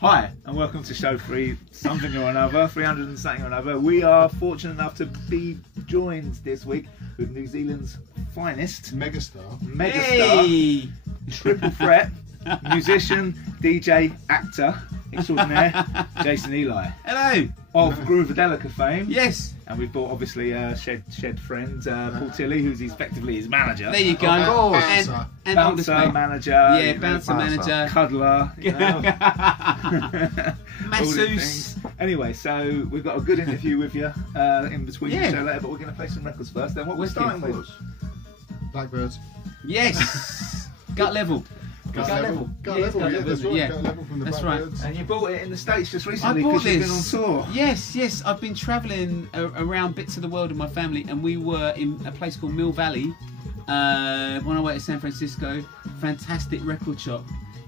Hi, and welcome to show 3 something or another, 300 and something or another. We are fortunate enough to be joined this week with New Zealand's finest megastar, hey! Triple threat, musician, DJ, actor, extraordinaire, Jason Eli. Hello! Of Groovadelica fame. Yes! And we've brought obviously shed friend, Paul Tilley, who's effectively his manager. There you go. And bouncer, manager. Yeah, bouncer, manager. Cuddler. You know. Masseuse. Anyway, so we've got a good interview with you in between the show later, but we're going to play some records first. Then what we're starting with? Blackbirds. Yes! Gut level. Gut level. That's right. Yeah. Gut level from the That's Blackbirds. And you bought it in the States just recently I bought because you've this. been on tour. Yes. I've been travelling around bits of the world with my family, and we were in a place called Mill Valley on our way to San Francisco. Fantastic record shop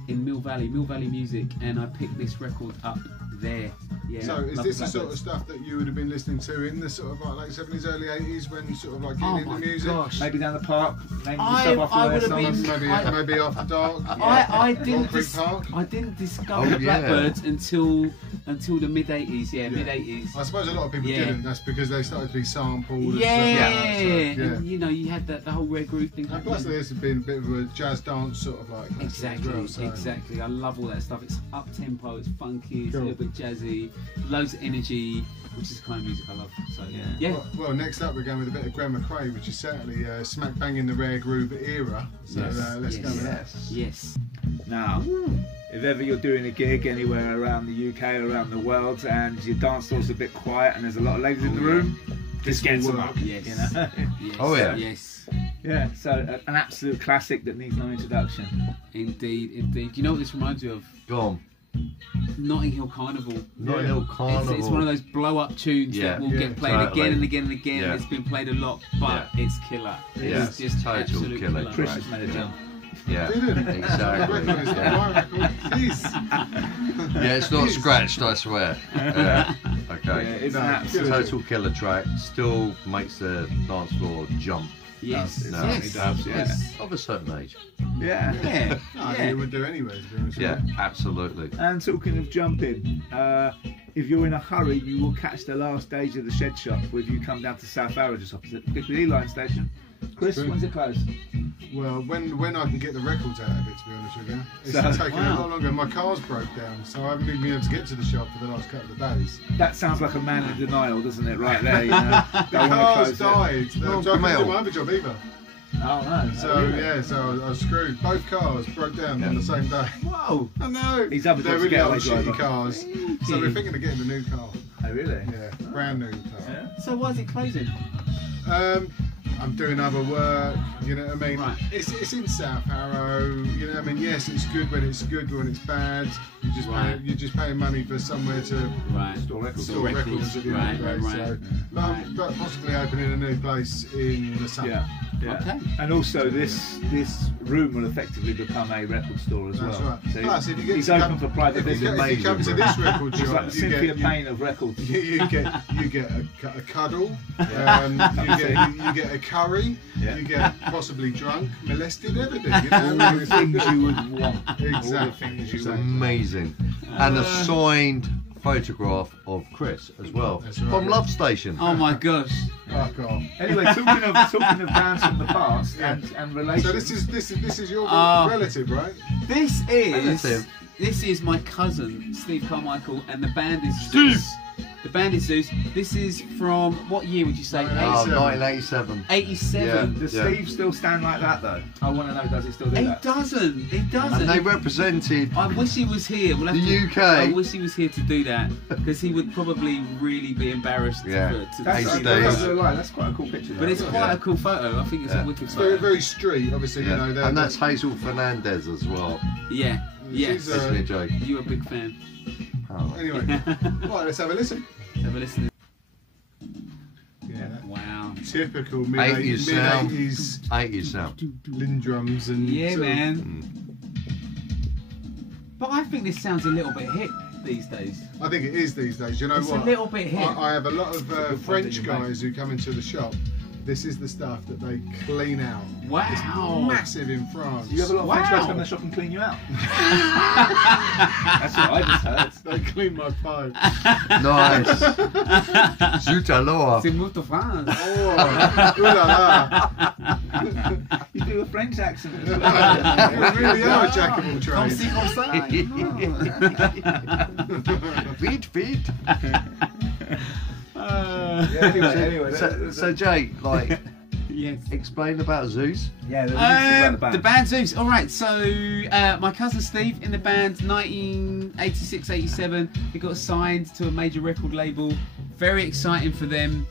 in Mill Valley Music, and I picked this record up there. Yeah, so is this the sort of stuff that you would have been listening to in the sort of like 70s, early 80s when sort of like getting into music? Gosh. Maybe down the park, naming yourself after their songs. Maybe After Dark. I didn't discover the yeah. Blackbirds until the mid 80s. Yeah, mid 80s. I suppose a lot of people didn't. That's because they started to be sampled. Yeah, and you know, you had the whole Red Groove thing. And plus, this has been a bit of a jazz dance sort of like. Exactly, as well, so. exactly. I love all that stuff. It's up tempo, it's funky, it's Cool. a little bit jazzy, loads of energy, which is the kind of music I love. So yeah. Well, next up we're going with a bit of Graham McRae, which is certainly smack bang in the rare groove era. So let's go with that. Yes. Now, if ever you're doing a gig anywhere around the UK or around the world and your dance floor's a bit quiet and there's a lot of ladies in the room, just get them up. Yes. You know? Yes. Oh yeah. Yes. Yeah, so an absolute classic that needs no introduction. Indeed. Do you know what this reminds me of? Go on. Notting Hill Carnival. Notting Hill Carnival. It's one of those blow-up tunes that will get played again and again and again. Yeah. It's been played a lot, but it's killer. Yeah. It's just Total absolute killer. Chris has made a jump. Yeah, Didn't. exactly. Yeah, it's not scratched, I swear. Okay. Yeah, it's an absolute Total killer track. Still makes the dance floor jump. Yes. No, Yes. it does, Yes. Of a certain age. Yeah. Yeah. You would do anyway, to be honest with Yeah, you. absolutely. And talking of jumping, if you're in a hurry, you will catch the last stage of the Shed Shop if you come down to South Arrow, just opposite the Piccadilly line station. Chris, True. when's it close? Well, when I can get the records out of it, to be honest with you, it's So- taking a lot longer. My car's broke down, so I haven't even been able to get to the shop for the last couple of days. That sounds like a man in denial, doesn't it? Right there, you know. The Don't wanna car's close it. died. So I couldn't do my other job either. Oh no. So yeah, so I was screwed. Both cars broke down on the same day. Whoa. I know. He's other They're job's a really getaway old shitty driver. cars. So we're thinking of getting a new car. Oh really? Yeah, brand new car. Yeah. So why is it closing? I'm doing other work, you know what I mean? Right. It's in South Harrow, you know what I mean? Yes, it's good when it's good, when it's bad. You're just paying money for somewhere to Store records. store records at the end of the day. So, but I'm possibly opening a new place in the summer. Yeah. Yeah. Okay. And also this room will effectively become a record store as That's well. right. So Plus, if you get he's to open come- for private If you business. come to this record He's shop, like the you Cynthia get Payne of records. you get a cuddle, you get a curry, Yeah. you get possibly drunk, molested, everything. You know? All the things you would want. All the Exactly. things you It's want. amazing. And a signed photograph of Chris as well. That's right. From Love Station. Oh my gosh. Fuck off. Anyway, talking of bands from the past and relations. So this is your Oh. relative, right? This Relative. is my cousin Steve Carmichael, and the band is Steve. Zeus. The band is Zeus. This is from what year would you say? Oh, 87. 1987. 87. Does Yeah. Steve still stand like that though? I want to know, does he still do He that? doesn't. He And doesn't. they represented I wish he was here. We'll have the to, UK. I wish he was here to do that because he would probably really be embarrassed Yeah. to That's, Hey, see Steve. that. that's quite a cool picture. But it's though. quite a cool photo. I think it's Yeah. a wicked It's very, photo. very street, obviously, Yeah. you know. And that's Hazel Fernandez as well. Yeah. Yes. She's, Isn't it, Jake? You're a big fan. Oh. Anyway, right, let's have a listen. Have a listen. Yeah. Wow. Typical 80s sound. mid-80s 80s now. Lindrums and Yeah, sort of- man. But I think this sounds a little bit hip these days. I think it is these days. You know It's what? a little bit hip. I have a lot of good point French that you make. guys who come into the shop This is the stuff that they clean out. Wow. It's massive in France. You have a lot of Wow. French guys come to the shop and clean you out. That's what I just heard. They clean my phone. Nice. Zut alors. C'est muito France. Oh, ooh la la. You do a French accent as well. You really are a jack of all Comme trades. ci, comme ça. Vite, vite. Anyway. So Jay, like, Yes. explain about Zeus. Yeah, the The band Zeus. All right, so my cousin Steve in the band, 1986-87, he got signed to a major record label. Very exciting for them.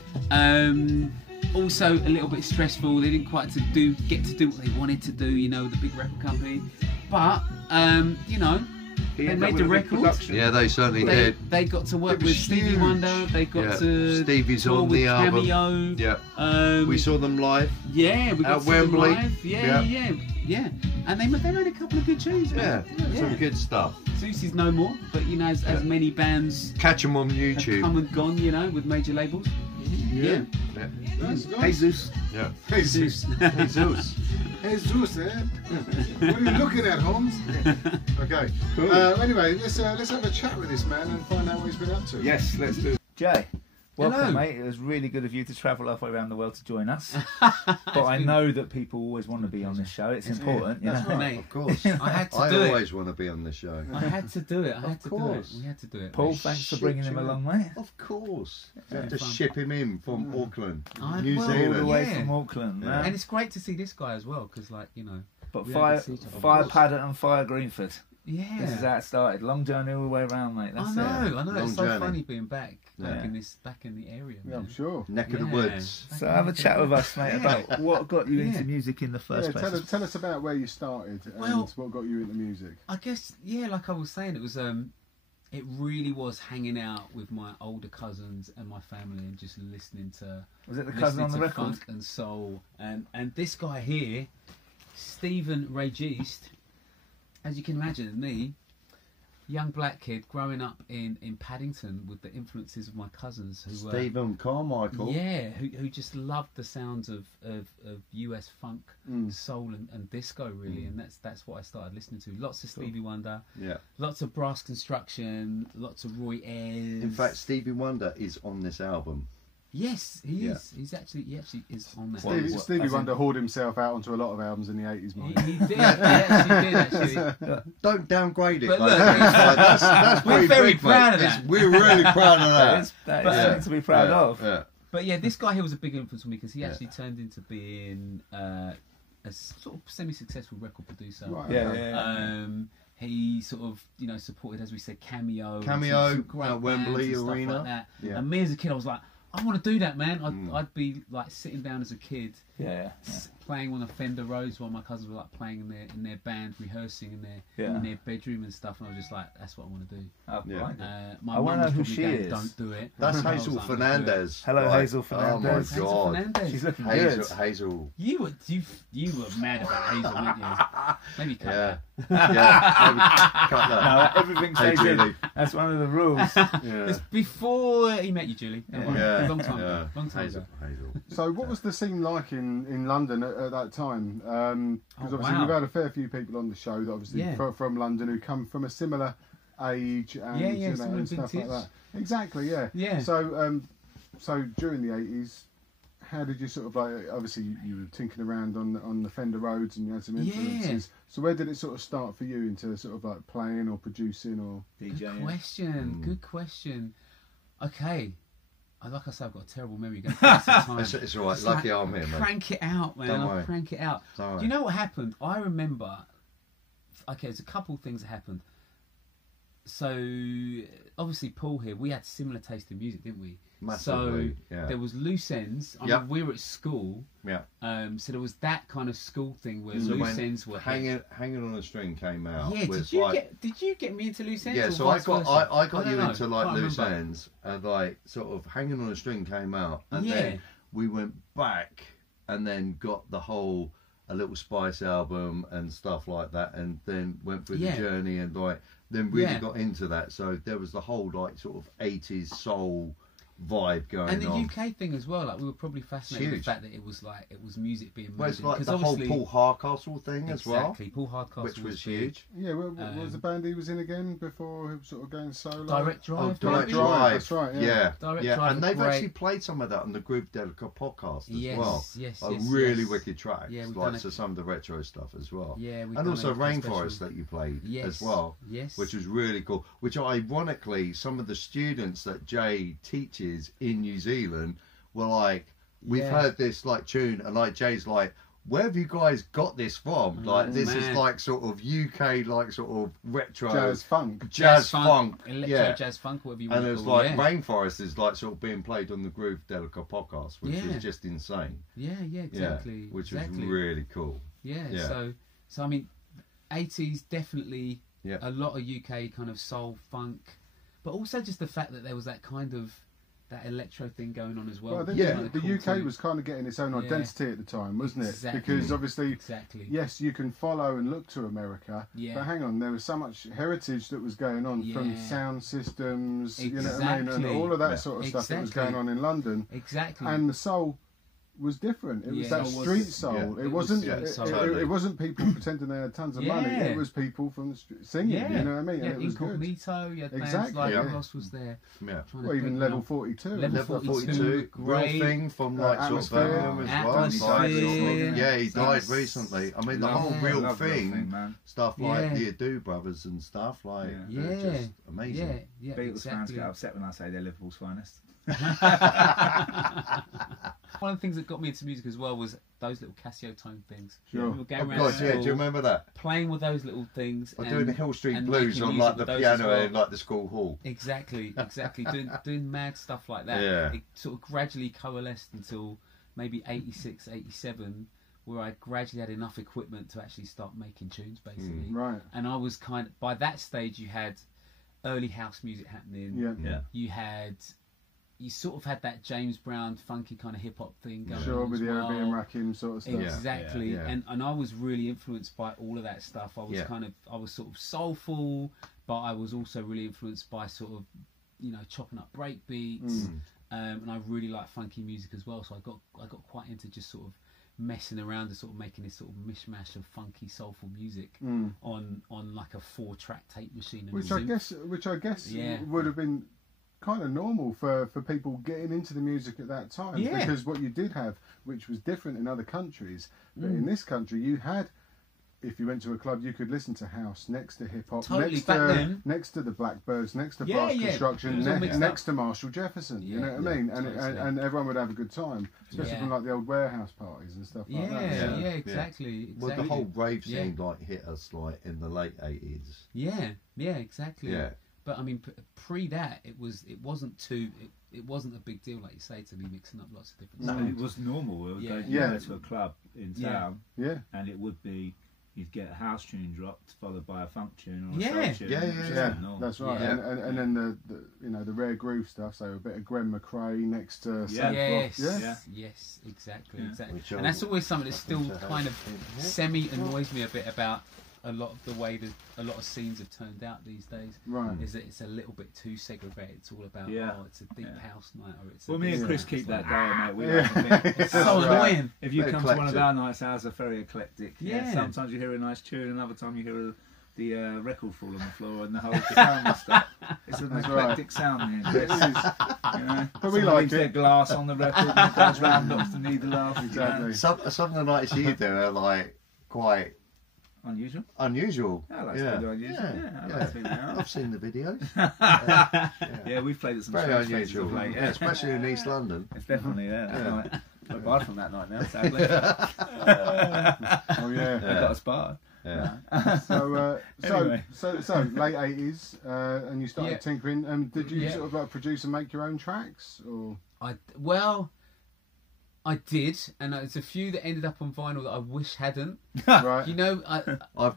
Also a little bit stressful. They didn't quite get to do what they wanted to do, you know, with the big record company. But you know, they made the record. Yeah, they certainly did. They got to work It was with Stevie huge. Wonder. They got to Stevie's tour on with the album. Cameo. Yeah. We saw them live. Yeah, we got At to see them Wembley. live. Yeah. And they made a couple of good tunes. Yeah, man. some good stuff. Zeus is no more, but you know, as many bands Catch them on have YouTube. come and gone, you know, with major labels. Yeah. Yeah. That's Hey nice. Zeus. Yeah. Hey, Zeus. Hey, Zeus. Hey, Zeus, eh? What are you looking at, Holmes? Okay. Cool. Anyway, let's have a chat with this man and find out what he's been up to. Yes, let's do it. Jay, welcome, Hello. mate. It was really good of you to travel halfway around the world to join us. But I know that people always want to be on this show. It's important, you That's know. right, mate. Of course. I had to I do it. always want to be on this show. I had to do it. I had to do it. course. We had to do it. Paul, mate. thanks for Shit, bringing him you know. along, mate. Of course. You Yeah, have to fun. ship him in from Auckland, I New will. All the Zealand. way Yeah. from Auckland, Yeah. man. And it's great to see this guy as well, because, like, you know, But we fire, don't get to see each other. fire Of course. Paddock and fire Greenford. Yeah. This is how it started. Long journey all the way around, mate. That's I it. know. Long It's so journey. funny being back Yeah. in the area. Yeah, Man. I'm sure. Neck of the Yeah. woods. So have a chat with us, mate, Yeah. about what got you into Yeah. music in the first Yeah, place. tell us about where you started and Well- what got you into music. I guess, yeah, like I was saying, it was it really was hanging out with my older cousins and my family and just listening to Was it the cousin on the record? funk and soul, and this guy here, Stephen Registe, as you can imagine, me, young black kid growing up in Paddington with the influences of my cousins who were Stephen Carmichael. yeah, who just loved the sounds of US funk, soul and disco really, and that's what I started listening to. Lots of Stevie Wonder, Yeah. lots of Brass Construction, lots of Roy Ayers. In fact, Stevie Wonder is on this album. yes, he Yeah. is. He actually is on that. Stevie, what- Stevie as in- Wonder hauled himself out onto a lot of albums in the 80s, He, mate. he did. He actually did. Actually. Don't downgrade it. But like look, that. that's we're pretty very big, proud mate. of that. We're really proud of that. That But, is something to be proud Yeah, of. Yeah. But yeah, this guy here was a big influence for me because he Yeah. actually turned into being a sort of semi-successful record producer. Right. Yeah, okay. yeah. He sort of, you know, supported, as we said, Cameo, Cameo, some great at Wembley bands and stuff Arena. like that. Yeah. And me as a kid, I was like, I want to do that, man. I'd be like sitting down as a kid, Yeah, playing on the Fender Rhodes while my cousins were like playing in their band, rehearsing in their bedroom and stuff. And I was just like, that's what I want to do. Oh, Yeah. blinded. My I mum wanna was know who probably she going, is. don't do it. That's I was Hazel like, I'm gonna do it. Fernandez. Hello, Right. Hazel Fernandez. Oh my Hazel god. Fernandez. She's looking Hazel, good. Hazel. You were mad about Hazel, weren't you? Maybe cut Yeah. that. Yeah. Maybe cut that. No, everything Hey, stays in. Julie. That's one of the rules. Yeah. It's before he met you, Julie. Don't worry. Yeah. Long time Yeah. ago. Long time Hazel. ago. Hazel. So, what was the scene like in London at that time? Because obviously wow. we've had a fair few people on the show that obviously Yeah. from London who come from a similar age and, Yeah, you know, similar and stuff like vintage. that. Exactly, yeah. Yeah. So, so during the 80s, how did you sort of like? Obviously, you were tinkering around on the Fender Rhodes and you had some Yeah. influences. So, where did it sort of start for you into sort of like playing or producing or? Good DJing. question. Good question. Okay. Like I said, I've got a terrible memory going back to time. It's all right. It's Lucky like, I'm here, man. Crank it out, man. Don't I'll worry. crank it out. Don't Do you know what happened? I remember. Okay, there's a couple of things that happened. So obviously, Paul here, we had similar taste in music, didn't we? Massively, So yeah. there was loose ends. I Yep. mean, we were at school, Yeah. so there was that kind of school thing where So loose when ends were hanging on a string came out. Yeah, was did you get me into loose ends? Yeah, or so I vice got versa? I got don't you know. into like Can't loose remember. ends and like sort of hanging on a string came out and Yeah. then we went back and then got the whole A Little Spice album and stuff like that and then went through Yeah. the journey and like then really Yeah. got into that. So there was the whole like sort of 80s soul vibe going And the on. UK thing as well, like we were probably fascinated with Huge. the fact that it was music being made. Well, it's like because the whole obviously Paul Hardcastle thing as well, exactly, Paul Hardcastle which was big. huge. Yeah, what was the band he was in again before sort of going solo? Direct Drive. Oh, Direct maybe? Drive. That's right, yeah. Yeah, Direct yeah. Drive And were they've great. actually played some of that on the Groovadelica podcast as Yes, well. yes, A yes, really yes. wicked tracks, Yeah, we've like done so some of the retro stuff as well. Yeah, we've and done also a Rainforest special- that you played Yes, as well, yes. which was really cool. Which ironically, some of the students that Jay teaches in New Zealand were like, "We've Yeah. heard this like tune," and like Jay's like, "Where have you guys got this from? Oh, Like this is man. like sort of UK, like sort of retro Jazz funk. jazz funk, electro yeah." jazz funk, whatever you want And to it's call it. like Rainforest is like sort of being played on the Groovadelica podcast, which Yeah. was just insane. Yeah, exactly. Yeah, which exactly. was really cool. Yeah, Yeah. so I mean, 80s definitely Yeah. a lot of UK kind of soul funk, but also just the fact that there was that kind of that electro thing going on as well. Well, I think which was Yeah. kinda the cool UK too. was kind of getting its own Yeah. identity at the time, wasn't it? Exactly. Because obviously, exactly. yes, you can follow and look to America, Yeah. but hang on, there was so much heritage that was going on from Yeah. sound systems, you know what I mean, and Exactly. all of that Yeah. sort of stuff that was Exactly. going on in London. Exactly. And the soul was different. It was Yeah. that Soul was street different. soul. Yeah. It It wasn't. was Yeah, It, totally. it wasn't people pretending they had tons of money. Yeah. It was people from the singing. yeah, You know what I mean? Yeah, And it was good. Incognito. You had bands Exactly, like yeah. who else was there? Yeah. Trying to Well, even think level now. 42. Level Level 42, 42, real great. thing from like sort of Atmosphere. Birmingham as well. Atmosphere. Like, sort of- yeah, he Yes. died recently. I mean, the whole Yeah. real Love thing, man. stuff like Yeah. the Ado brothers and stuff, like Yeah. they're Yeah. just amazing. Yeah, yeah, Beatles fans exactly. get upset when I say they're Liverpool's finest. One of the things that got me into music as well was those little Casio tone things. Sure. We were going Oh around god, yeah, school, do you remember that? playing with those little things. Or and- doing the Hill Street and Blues making on music like the with those as piano well. in like the school hall. Exactly, exactly. doing mad stuff like that. Yeah. It sort of gradually coalesced until maybe 86, 87, where I gradually had enough equipment to actually start making tunes, basically. Right. And I was kind of, by that stage, you had early house music happening. Yeah. Yeah. You sort of had that James Brown funky kind of hip hop thing going Sure, on with as the well. Arabian Rakim sort of stuff. Exactly, Yeah, yeah. And I was really influenced by all of that stuff. I was Yeah. I was sort of soulful, but I was also really influenced by sort of, chopping up break beats, and I really like funky music as well. So I got quite into just sort of messing around and sort of making this sort of mishmash of funky soulful music on like a 4-track tape machine. And Which a I Zoom. guess Yeah. would have been kind of normal for people getting into the music at that time, Yeah. because what you did have, which was different in other countries, but Mm. in this country you had, if you went to a club, you could listen to house next to hip hop, Totally, next back to then. next to the Blackbirds, next to Yeah, Brass yeah. It Construction, was all mixed next to Marshall Jefferson. You Yeah, know what I mean? And, totally. and everyone would have a good time, especially Yeah. from like the old warehouse parties and stuff like that. Yeah, Yeah. exactly. Well, the exactly. whole rave scene Yeah. like hit us like in the late 80s. Yeah, exactly. Yeah. But I mean, pre that, it wasn't a big deal, like you say, to be mixing up lots of different No, stuff. it was normal. We would Yeah. go Yeah. to a club in Yeah. town, Yeah. and it would be you'd get a house tune dropped, followed by a funk tune or a Yeah. soul tune. Yeah, which yeah, is Yeah, normal. that's right. Yeah. And then the rare groove stuff. So a bit of Gwen McRae next to Sam Yes, Clough. Yeah. yes, exactly, Yeah. exactly. Which And that's always something that still to kind of Yeah. semi-annoys me a bit about a lot of the way that a lot of scenes have turned out these days. Right. Is that it's a little bit too segregated. It's all about, Yeah. it's a deep Yeah. house night, or it's a Well, me and this Chris night. keep It's that like, going, mate. We Yeah. like to think- It's so That's right. annoying. If you Very come to one of eclectic. our nights, ours are very eclectic. Yeah. Sometimes you hear a nice tune, another time you hear the record fall on the floor and the whole sound and stuff. It's an That's eclectic sound, me and Chris. It is. You know? But we Someone like leaves their it. glass on the record and it goes round, knocks the needle off. you know. Exactly. Some of the nights you do are like quite Unusual. unusual. I like to be unusual. Yeah, I like to be now. I've seen the videos. Yeah, we've played at some Very strange places unusual, of late. yeah, especially in East London. It's definitely there. That Yeah. night. We're barred from that night now, sadly. Oh yeah. We got us barred. Yeah. So, Anyway. so late 80s, and you started Yeah. tinkering. Did you Yeah. sort of like produce and make your own tracks, or? I did, and there's a few that ended up on vinyl that I wish hadn't. Right. You know, I've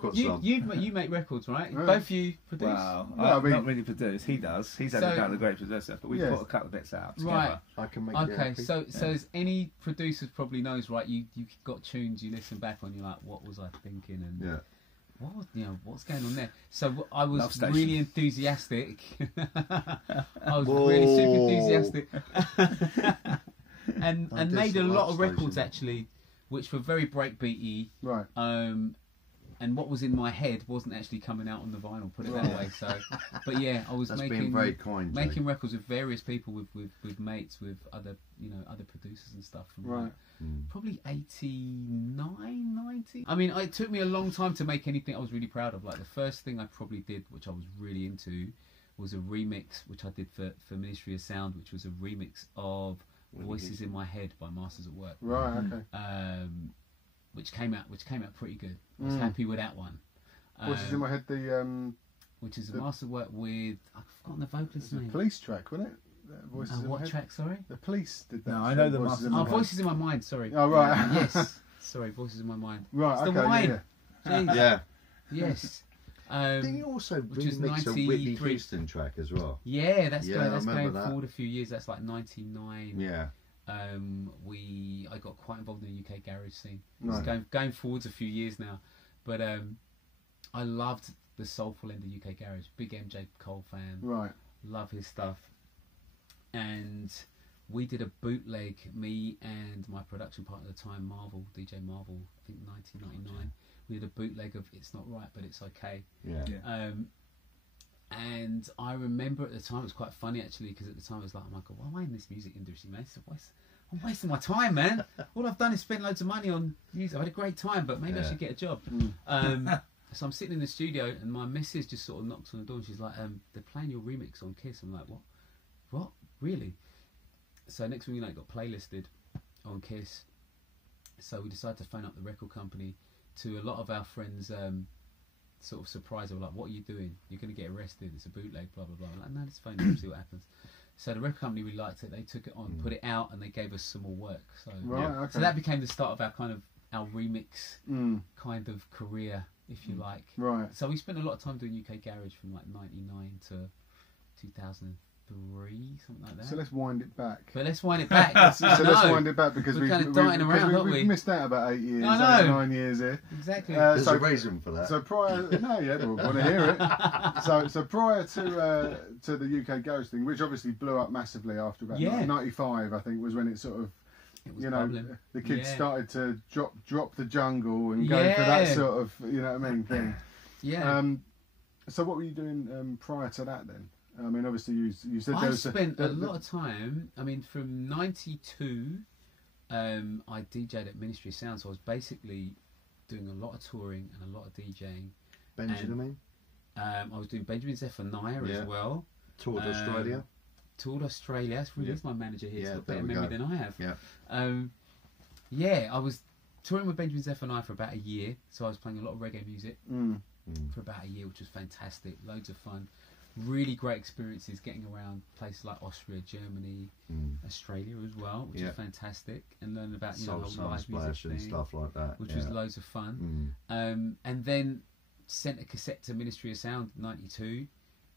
got some. you make records, right? Yeah. Both you produce. Wow. Well, I mean- not really produced. He does. He's had So- a couple of great producers, but we've Yes. put a couple of bits out together. Right. I can make Okay, the so as any producers probably knows, right? You got tunes you listen back on, you're like, what was I thinking? And Yeah. what's going on there? So I was Love Station. really enthusiastic. I was really super enthusiastic, and made a lot of records actually, which were very breakbeaty. Right. And what was in my head wasn't actually coming out on the vinyl. Put it that way. So, but yeah, I was That's making being very kind, Jay. making records with various people, with mates, with other other producers and stuff. From Right. probably 89, 90. I mean, it took me a long time to make anything I was really proud of. Like the first thing I probably did, which I was really into, was a remix, which I did for Ministry of Sound, which was a remix of Voices in My Head by Masters at Work. Right. Okay. Which came out pretty good. I was happy with that one. Voices in My Head. Which is a Masters at Work with, I've forgotten the vocalist's name. Police track, wasn't it? Voices in My What Head. track? Sorry. The Police did that. No, I know the Voices Masters in My Oh, Head. Voices in My Mind. Sorry. Oh right. Yes. Sorry, Voices in My Mind. Right. It's Okay. the wine. Jeez. Yeah. Yes. Didn't you also which is remix a Whitney 93. Houston track as well? Yeah, that's Yeah, going. I That's remember going that. forward a few years. That's like 99. Yeah. I got quite involved in the UK garage scene. Right. It's going forwards a few years now, but I loved the soulful end of UK garage. Big MJ Cole fan. Right. Love his stuff. And we did a bootleg, me and my production partner at the time, Marvel, DJ Marvel, I think 1999. We did a bootleg of It's Not Right, But It's Okay. Yeah. And I remember at the time, it was quite funny actually, because at the time I was like, oh my God, why am I in this music industry, man? I'm wasting my time, man. All I've done is spend loads of money on music. I had a great time, but maybe I should get a job. So I'm sitting in the studio and my missus just sort of knocks on the door and she's like, they're playing your remix on Kiss. I'm like, what? What? Really? So next thing you know, it got playlisted on Kiss. So we decided to phone up the record company. To a lot of our friends' sort of surprise, they were like, what are you doing? You're going to get arrested. It's a bootleg, blah, blah, blah. I'm like, no, let's phone them and see what happens. So the record company really liked it. They took it on, put it out, and they gave us some more work. So, Right. Okay. so that became the start of our remix kind of career, if you like. Right. So we spent a lot of time doing UK garage from like 99 to 2003, something like that. So let's wind it back. But let's wind it back. So let's wind it back because We're we've kind of darting around, haven't we? we've missed out about 8 years, I know. 9 years here. Exactly. There's so, a reason for that. So prior, no, yeah, they want to hear it. So prior to the UK Garage thing, which obviously blew up massively after about 95, I think was when it sort of, It was you know, bubbling. the kids Yeah. started to drop the jungle and go for that sort of, you know what I mean, thing. Yeah. So what were you doing prior to that then? I mean, obviously you said there I was spent a lot of time. I mean, from '92, I DJ'd at Ministry of Sound, so I was basically doing a lot of touring and a lot of DJing. Benjamin I was doing Benjamin Zephaniah as well. toured Australia. Toured Australia. That's really my manager here. He's got better there we memory go. than I have. Yeah. I was touring with Benjamin Zephaniah for about a year, so I was playing a lot of reggae music for about a year, which was fantastic. Loads of fun. Really great experiences getting around places like Austria, Germany, Australia as well, which was fantastic, and learning about the whole live music and thing, stuff like that, which was loads of fun. And then sent a cassette to Ministry of Sound '92.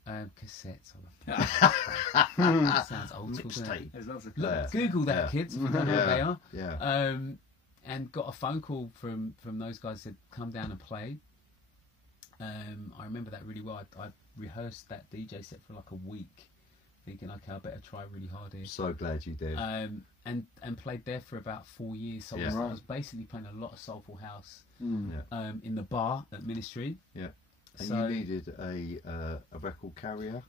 Cassettes. That sounds old school. doesn't it? There's lots of Look, Google that, kids. If you don't know what they are. Yeah. And got a phone call from those guys said, come down and play. I remember that really well. I rehearsed that DJ set for like a week, thinking, okay, I better try really hard here. So glad you did. And played there for about 4 years. So I was basically playing a lot of soulful house in the bar at Ministry. Yeah. And So- you needed a record carrier.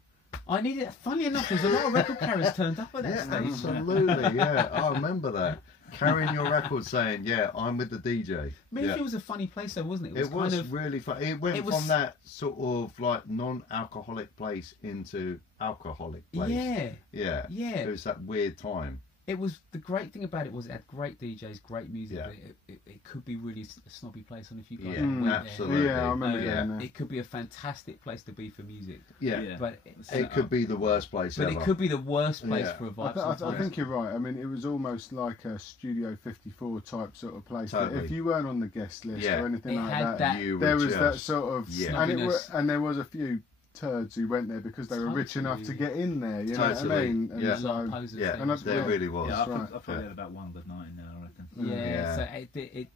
I needed. Funny enough, there was a lot of record carriers turned up at that stage. Absolutely. Yeah, I remember that. Carrying your record, saying, "Yeah, I'm with the DJ." Ministry was a funny place, though, wasn't it? It was kind of really fun. It went it was- from that sort of like non-alcoholic place into alcoholic place. Yeah. Yeah. Yeah. It was that weird time. It was the great thing about it was it had great DJs, great music. Yeah. But it could be really a snobby place, and if you guys Yeah, went absolutely. Yeah, I remember Yeah. doing that. it could be a fantastic place to be for music. Yeah. But It could be the worst place but ever. it could be the worst place Yeah. for a I, vibe. th- I sometimes. think you're right. I mean, it was almost like a Studio 54 type sort of place. That Totally. if you weren't on the guest list Yeah. or anything It like had that, that- You there were was that just- sort of, Yeah. Snobbiness. and there was a few turds who went there because they were rich enough to get in there. You know what I Totally. mean? And Yeah. so, Posers Yeah, things. And that's- there yeah. really was. Yeah, I've right. probably had about one good night in there, I reckon. Yeah, Yeah. so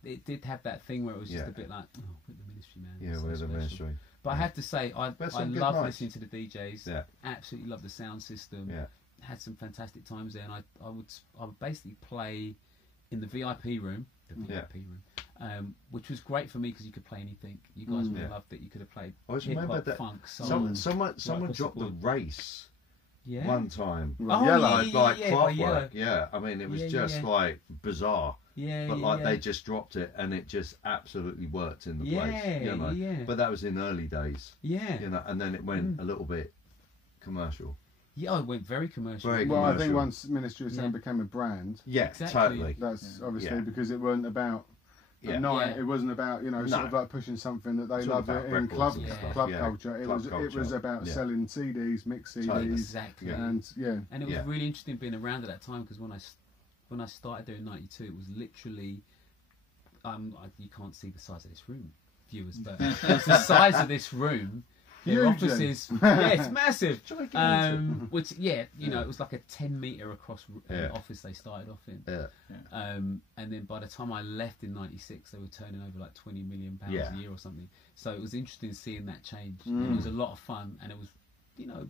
it did have that thing where it was just Yeah. a bit like, oh, with the Ministry, man. man. Yeah, So we're the special. ministry. But I have to say, I some good love nights. listening to the DJs. Yeah. Absolutely love the sound system. Yeah. Had some fantastic times there, and I would basically play in the VIP room, which was great for me because you could play anything. You guys would have loved it. You could have played I always hip remember hop, that funk, soul. someone across dropped the the board. race Yeah. one time. Oh, Yellow. yeah, Like by clockwork. Yellow. Yeah, I mean, it was Yeah, just yeah. like bizarre. Yeah, But yeah, like yeah. they just dropped it and it just absolutely worked in the Yeah, place. You know? yeah. But that was in early days. Yeah. You know, and then it went a little bit commercial. Yeah, it went very commercial. Very Well, I think commercial. once Ministry of Sound became a brand, Yeah, Exactly. totally. that's obviously Yeah. because it wasn't about Yeah. at night. Yeah. It wasn't about sort No. of like pushing something that they It's all loved about in records club and stuff, club yeah. culture. It Club was culture. about Yeah. selling CDs, mix CDs, Totally. Exactly. and And it was Yeah. really interesting being around at that time because when I started there in '92, it was literally you can't see the size of this room, viewers, but it was the size of this room. Their Huge, offices, yeah, it's massive. Gigantic. Which, it was like a 10-meter across office they started off in. Yeah. And then by the time I left in '96, they were turning over like £20 million a year or something. So it was interesting seeing that change. And it was a lot of fun, and it was,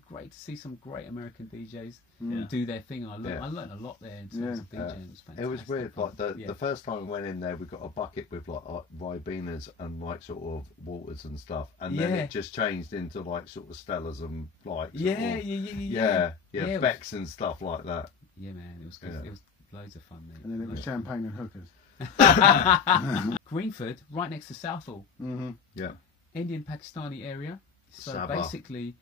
great to see some great American DJs do their thing. I learned a lot there in terms of DJing. It was fantastic. It was weird. Like the Yeah. first time we went in there, we got a bucket with like Ribenas and like sort of waters and stuff, and then it just changed into like sort of Stellas and like Yeah, Becks and stuff like that. Yeah, man, it was good. Yeah. It was loads of fun there. and then it was champagne and hookers. Greenford, right next to Southall, Yeah. Indian Pakistani area. So Sabah. basically,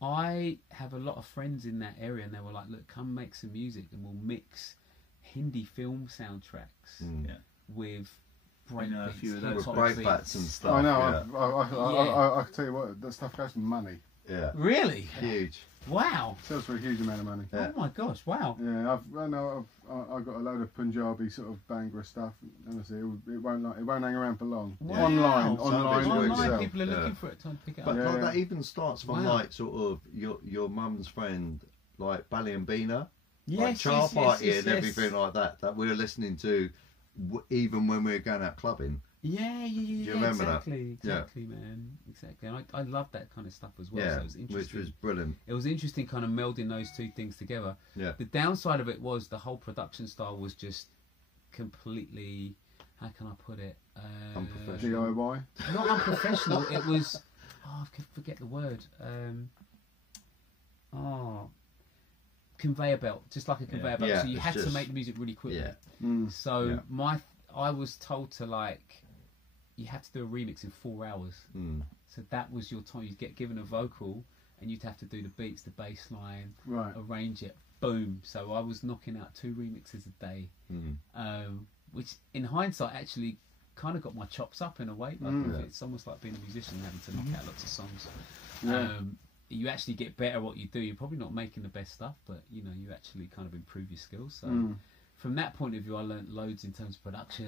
I have a lot of friends in that area, and they were like, "Look, come make some music, and we'll mix Hindi film soundtracks with break know a beats, few of hip those. hop Break beats." bats and stuff. I know. Yeah. I tell you what, that stuff goes for money. Yeah. Really? Huge. Wow! Sells for a huge amount of money. Yeah. Oh my gosh! Wow! Yeah, I've got a load of Punjabi sort of Bhangra stuff. Honestly, it won't hang around for long. Wow. Online, Some bits it will work sell. People are looking Yeah. for it, trying to pick it But up. like Yeah. that even starts from Wow. like sort of your mum's friend, like Bally and Beena, like Yes, Char yes, Party yes, and yes. everything like that we were listening to even when we were going out clubbing. Yeah, you remember that? Exactly, man. Exactly. And I love that kind of stuff as well. Yeah, So it was interesting. which was brilliant. It was interesting kind of melding those two things together. Yeah. The downside of it was the whole production style was just completely, how can I put it? Unprofessional. DIY. Not unprofessional. It was, I forget the word. Conveyor belt, just like a conveyor belt. Yeah, So you it's had to just- make the music really quickly. Yeah. So Yeah. I was told to you had to do a remix in 4 hours. So that was your time. You'd get given a vocal and you'd have to do the beats, the bass line, Right. arrange it, boom. So I was knocking out 2 remixes a day, which in hindsight actually kind of got my chops up in a way. It's almost like being a musician having to knock out lots of songs. Yeah. You actually get better at what you do. You're probably not making the best stuff, but you actually kind of improve your skills. So from that point of view, I learned loads in terms of production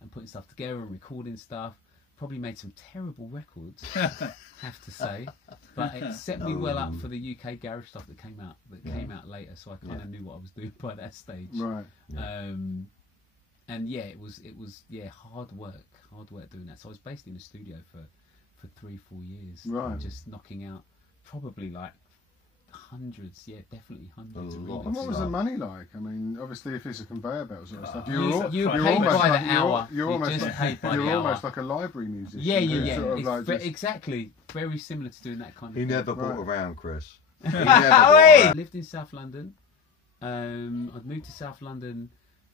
and putting stuff together and recording stuff. Probably made some terrible records, have to say, but it set me well up for the UK garage stuff that came out later. So I kind of knew what I was doing by that stage. Right. And it was hard work doing that. So I was based in the studio for 3-4 years, Right. just knocking out probably like hundreds, definitely hundreds. A Of lot. remixes. And what was the money like? I mean, obviously, if it's a conveyor belt sort of stuff, You you're paid almost by like, the hour. You're You almost just like, paid by you're the almost hour. like a library musician. Yeah. You're sort of like just- Exactly. Very similar to doing that kind of He thing. never brought Right. around, Chris. He Oh, never brought I around. lived in South London. I'd moved to South London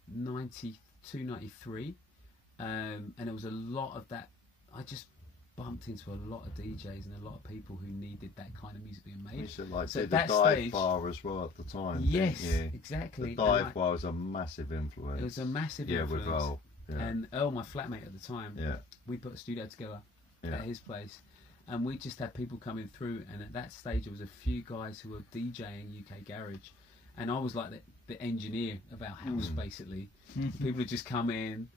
92, 93. And there was a lot of that. I just bumped into a lot of DJs and a lot of people who needed that kind of music being We made. used to like So do at the that dive stage- bar as well at the time. Yes, didn't you? exactly. The And dive like, bar was a massive influence. it was a massive with influence. Earl. Yeah. And Earl, my flatmate at the time, Yeah. we put a studio together Yeah. at his place, and we just had people coming through. And at that stage, there was a few guys who were DJing UK garage, and I was like the engineer of our house, basically. People would just come in,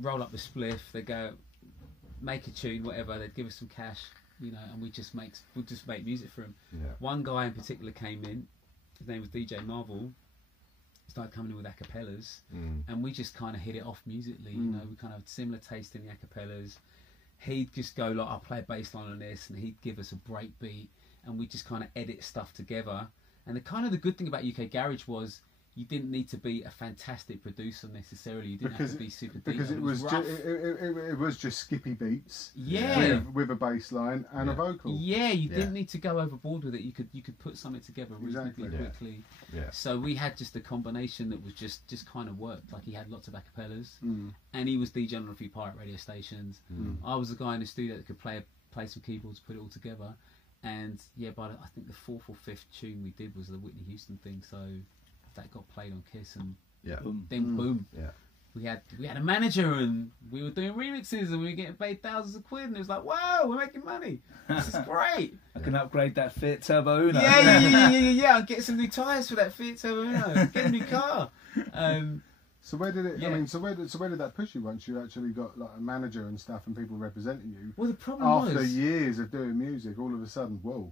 roll up the spliff, they go make a tune, whatever. They'd give us some cash, and we'd just make music for them. Yeah. One guy in particular came in. His name was DJ Marvel. Started coming in with acapellas, and we just kind of hit it off musically. We kind of had similar taste in the acapellas. he'd just go like, I'll play a bass line on this, and he'd give us a break beat, and we just kind of edit stuff together. And the good thing about UK Garage was you didn't need to be a fantastic producer necessarily. You didn't have to be super deep. Because it was just skippy beats. Yeah. With a bass line and a vocal. Yeah, you didn't need to go overboard with it. You could put something together reasonably quickly. Yeah. So we had just a combination that was just kind of worked. Like he had lots of acapellas, and he was DJing on a few pirate radio stations. I was the guy in the studio that could play some keyboards, put it all together. And yeah, I think the 4th or 5th tune we did was the Whitney Houston thing. So that got played on Kiss, and then boom. Yeah. We had a manager, and we were doing remixes, and we were getting paid thousands of quid, and it was like, wow, we're making money. This is great. I can upgrade that Fiat Turbo Uno. Yeah. I'll get some new tyres for that Fiat Turbo Uno. Get a new car. So where did it? Yeah. I mean, so where did that push you once you actually got like a manager and stuff and people representing you? Well, the problem after years of doing music, all of a sudden, whoa,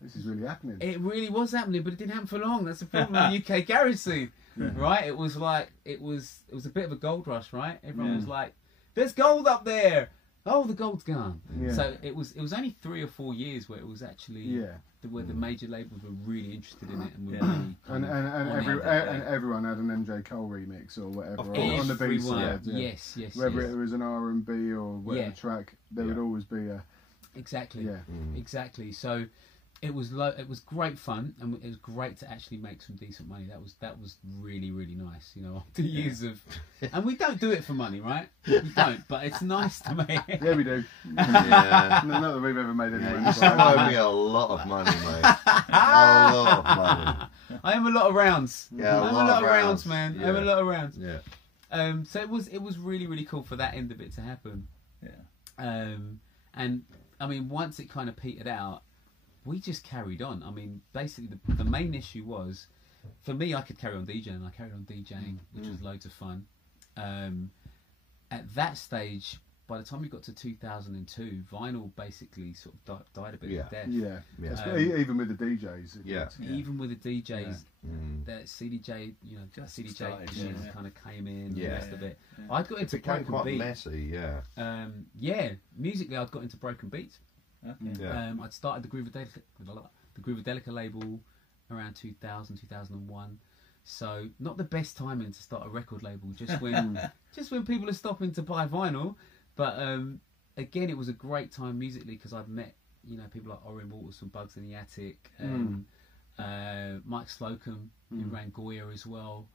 this is really happening. It really was happening, but it didn't happen for long. That's the problem with the UK garage scene, right? It was like it was a bit of a gold rush, right? Everyone was like, "There's gold up there." Oh, the gold's gone. Yeah. So it was only 3 or 4 years where it was actually where the major labels were really interested in it, and were really and everyone had an MJ Cole remix or whatever on the B side. Yes. Whether it was an R&B or whatever track, there would always be a exactly. So it was great fun, and it was great to actually make some decent money. That was really, really nice, you know, after years of, and we don't do it for money, right? We don't, but it's nice to make. Yeah, we do. Yeah. Not that we've ever made any money. You still owe me a lot of money, mate. A lot of money. I am a lot of rounds. Yeah, I'm a lot of rounds, man. Yeah. I'm a lot of rounds. Yeah. So it was really, really cool for that end of it to happen. Yeah. And I mean, once it kind of petered out, we just carried on. I mean, basically, the main issue was, for me, I could carry on DJing. I carried on DJing, which was loads of fun. At that stage, by the time we got to 2002, vinyl basically sort of died a bit of death. Yeah. Even with the DJs. Even with the DJs, that CDJ, you know, just CDJ kind of came in. And the rest of it. I'd got into broken quite beat. Messy, Musically, I'd got into broken beats. Okay. I'd started the Groovadelica label around 2000, 2001. So not the best timing to start a record label, just when people are stopping to buy vinyl. But again, it was a great time musically because I'd met, you know, people like Orrin Waters from Bugs in the Attic, Mike Slocum, who ran Goya as well.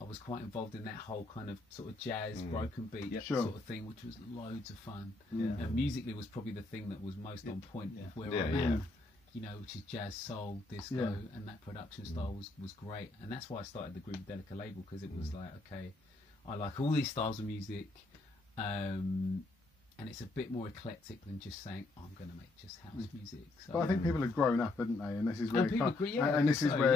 I was quite involved in that whole kind of sort of jazz broken beat sort of thing, which was loads of fun. And musically was probably the thing that was most on point with where I'm at, you know, which is jazz, soul, disco, and that production style was great. And that's why I started the Groovadelica label, because it was like, okay, I like all these styles of music, and it's a bit more eclectic than just saying, oh, I'm going to make just house music. So, but I think people have grown up, haven't they? And this is where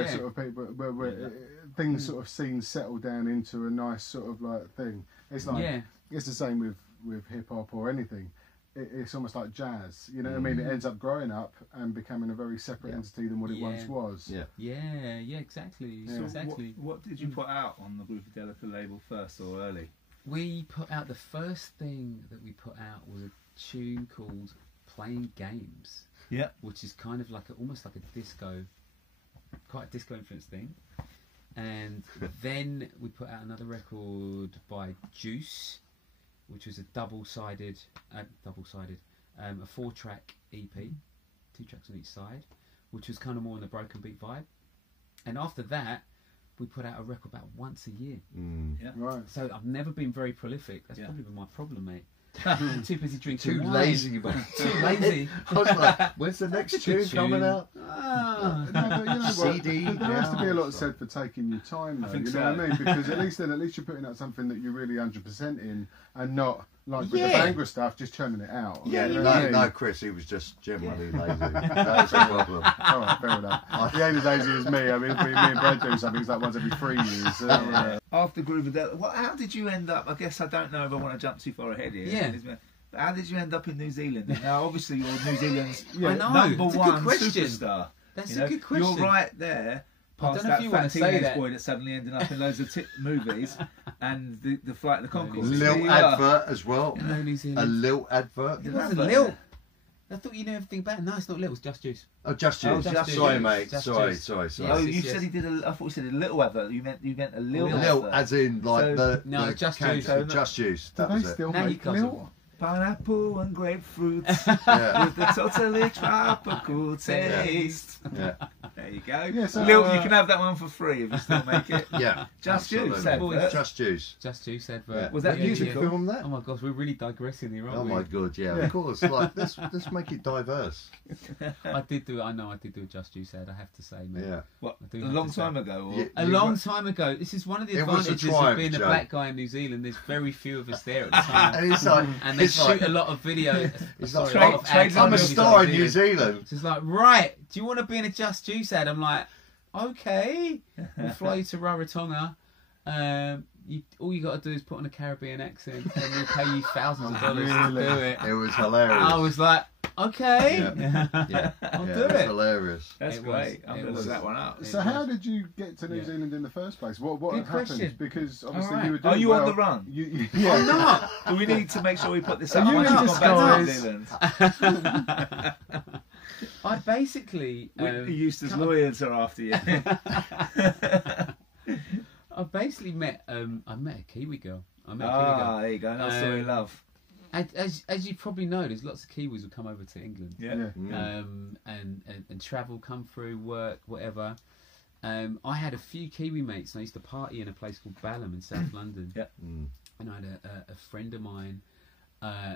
sort of people, where things sort of scenes settle down into a nice sort of like thing. It's like it's the same with hip hop or anything. It's almost like jazz, you know what I mean? It ends up growing up and becoming a very separate entity than what it once was. Exactly. So exactly. What did you put out on the Groovadelica label first or early? We put out, the first thing that we put out was a tune called Playing Games. Yeah. Which is kind of like almost like a disco, quite a disco influenced thing. And then we put out another record by Juice, which was a double-sided, a 4-track EP, 2 tracks on each side, which was kind of more on the broken beat vibe. And after that, we put out a record about once a year. Right. So I've never been very prolific. That's probably been my problem, mate. I'm too busy drinking Too wine. lazy, mate. Too lazy. I was like, when's the next tune coming out? No, but you know what? CD. There has to be a lot said for taking your time, though. You know what I mean? Because at least you're putting out something that you're really 100% in, and not like with the Bangra stuff, just churning it out. Yeah, you know what I mean? no, Chris, he was just generally lazy. That's the problem. All right, fair enough. He ain't as lazy as me. I mean, me and Brad do something, it's like once every 3 years. So, After Groovadelica, how did you end up? I guess I don't know if I want to jump too far ahead here. Yeah. But how did you end up in New Zealand? Now, obviously, you're New Zealand's I know, number it's a one good question. superstar. That's a good question. You're right there past that fat teenage boy that's suddenly ending up in loads of movies, and the Flight of the Conchords. Little advert as well. A little advert. It wasn't Lil. I thought you knew everything about it. No, it's not Lil, it's Just Juice. Oh, Just Juice. Sorry, mate. Sorry. Oh, you said he did I thought you said a little advert. You meant a Lil advert. Lil, as in like the Just Juice. Just Juice. That Do was they it. still make Lil? Pineapple and grapefruits with a totally tropical taste. Yeah. There you go. Yeah, so, Lil, you can have that one for free if you still make it. Yeah. Just Juice. Just Juice. Just Juice advert. Yeah. Was that musical? Film that? Oh my gosh, we're really digressing here, aren't Oh we? my god, yeah, of course. Like let's make it diverse. I did do a Just Juice ad, I have to say, mate. Yeah. What? A long time ago? Or? A long time ago. This is one of the advantages of being a black guy in New Zealand. There's very few of us there at the time. And it's like, and they shoot a lot of video. It's like, I'm a star in New Zealand. So it's like, right, do you want to be in a Just Juice ad? I'm like, okay. We'll fly you to Rarotonga. All you got to do is put on a Caribbean accent and we'll pay you thousands of dollars to do it. It was hilarious. I was like, okay. Yeah. I'll do it. it. Was hilarious. That's great. I'm going to look that one up. So how did you get to New Zealand in the first place? What Good happened? question. Because obviously Right. you were doing Are you well. on the run? Yeah. I'm not. Do we need to make sure we put this up Are you once in you've gone back to New disguise? Zealand? I basically... Eustace lawyers are after you. I basically met a Kiwi girl. There you go. That's story of love. As you probably know, there's lots of Kiwis who come over to England. Yeah. And travel, come through, work, whatever. I had a few Kiwi mates, and I used to party in a place called Balham in South London. Yeah. And I had a friend of mine,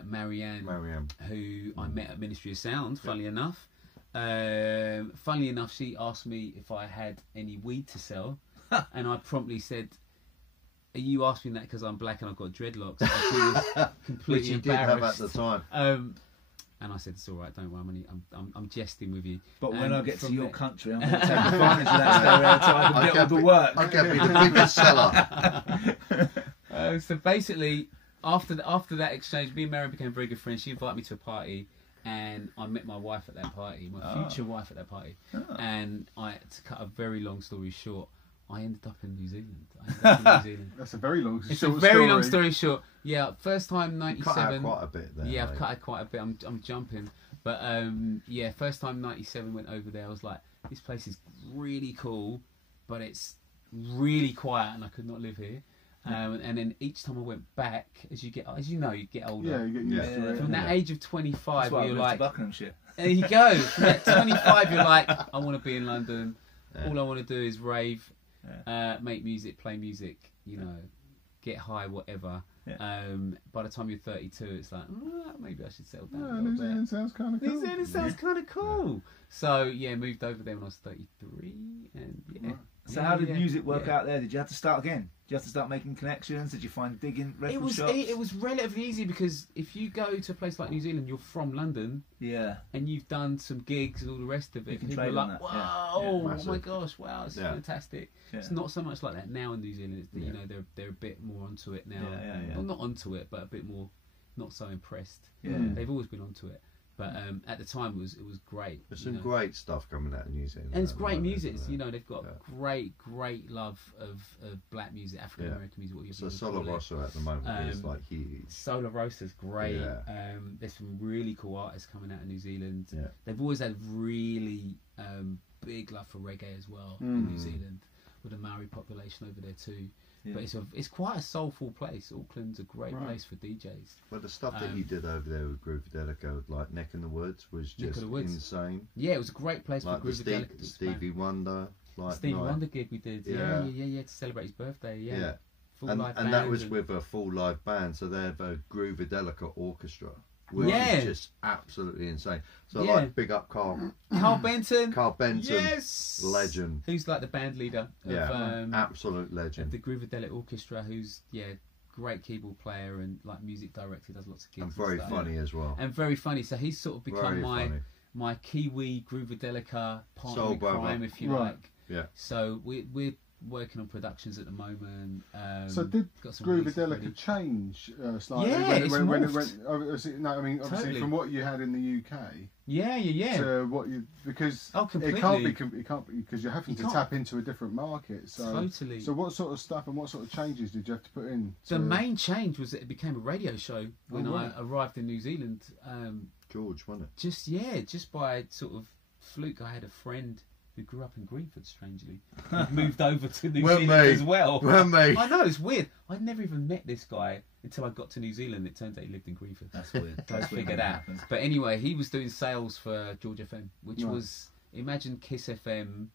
Marianne, who I met at Ministry of Sound, funnily enough. Funnily enough, she asked me if I had any weed to sell. And I promptly said, "Are you asking that because I'm black and I've got dreadlocks?" And she was completely Which you embarrassed. did have at the time. And I said, "It's all right, don't worry. I'm jesting with you." But when I get to your country, I'm going to take advantage of that stereotype and get all the work. I can be the biggest seller. So basically, after that exchange, me and Mary became very good friends. She invited me to a party, and I met my wife at that party, my future wife at that party. And to cut a very long story short, I ended up in New Zealand. That's a very long It's a very long story short. Yeah, first time 97. Cut out quite a bit there. Yeah, I've cut out quite a bit. I'm jumping. But yeah, first time 97 went over there. I was like, this place is really cool, but it's really quiet and I could not live here. And then each time I went back, as you get older. Yeah, you get used to it. From that age of 25, where you're like, Buckinghamshire. there you go. From that 25, you're like, I want to be in London. Yeah. All I want to do is rave, make music, play music, get high, whatever. Yeah. By the time you're 32, it's like, maybe I should settle down. New Zealand sounds kind of cool. New Zealand sounds kind of cool. So yeah, moved over there when I was 33, and yeah. Right. So how did music work out there? Did you have to start again? Did you have to start making connections? Did you find digging record shops? It was relatively easy because if you go to a place like New Zealand, you're from London, and you've done some gigs and all the rest of it. People are like, "Wow, oh my gosh, wow, it's fantastic." Yeah. It's not so much like that now in New Zealand. They're a bit more onto it now. Well, not onto it, but a bit more not so impressed. Yeah. They've always been onto it. But at the time, it was great. There's some great stuff coming out of New Zealand. And it's great music. They've got great love of black music, African American music. What so Solar Rossa at the moment is like huge. Solar Rossa's great. Yeah. There's some really cool artists coming out of New Zealand. Yeah. They've always had really big love for reggae as well in New Zealand, with the Maori population over there too. Yeah. But it's quite a soulful place. Auckland's a great place for DJs. But the stuff that he did over there with Groovadelica, like Neck in the Woods, was just insane. Yeah, it was a great place for Groovadelica. Stevie Wonder, Stevie Wonder gig we did. Yeah, to celebrate his birthday. Yeah. Full live band, and that was with a full live band. So they have a Groovadelica orchestra. Which is just absolutely insane. So like big up Carl Benton. Yes, legend. Who's like the band leader of absolute legend. Of the Groovadelic Orchestra, who's great keyboard player and like music director, does lots of gigs. And very funny as well. And very funny. So he's sort of become my Kiwi Groovadelica partner in crime, if you like. Yeah. So we're working on productions at the moment. So did Groovadelica change slightly? Yeah, it's when it morphed. went? Obviously, Totally. from what you had in the UK. Yeah. To what you because completely. it can't be because you're having to tap into a different market. So totally. So what sort of stuff and what sort of changes did you have to put in? The main change was that it became a radio show when I arrived in New Zealand. George, wasn't it? Just by sort of fluke. I had a friend who grew up in Greenford, strangely. Who moved over to New Zealand as well. I know, it's weird. I'd never even met this guy until I got to New Zealand. It turns out he lived in Greenford. That's weird. I figured out. But anyway, he was doing sales for George FM, which was, imagine Kiss FM,